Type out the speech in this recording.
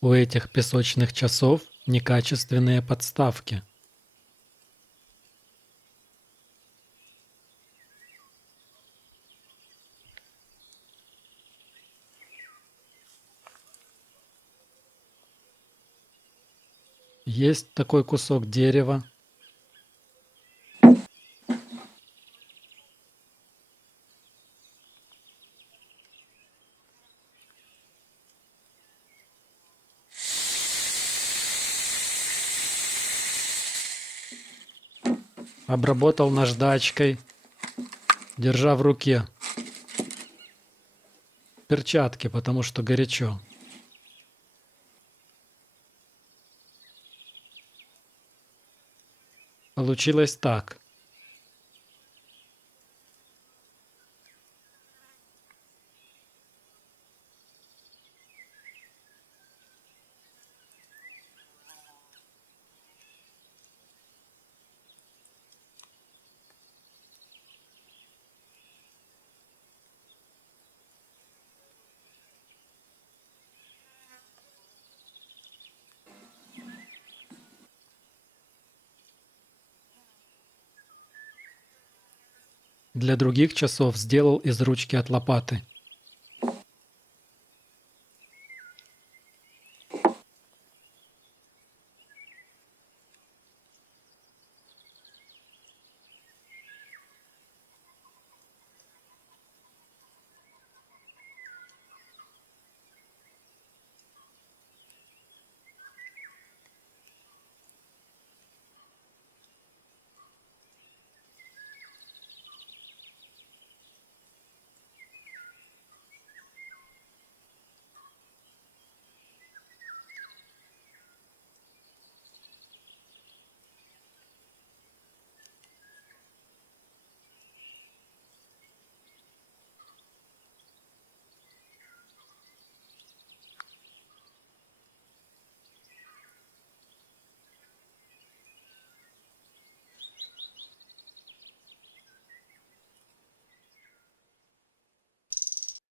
У этих песочных часов некачественные подставки. Есть такой кусок дерева. Обработал наждачкой, держа в руке. Перчатки, потому что горячо. Получилось так. Для других часов сделал из ручки от лопаты.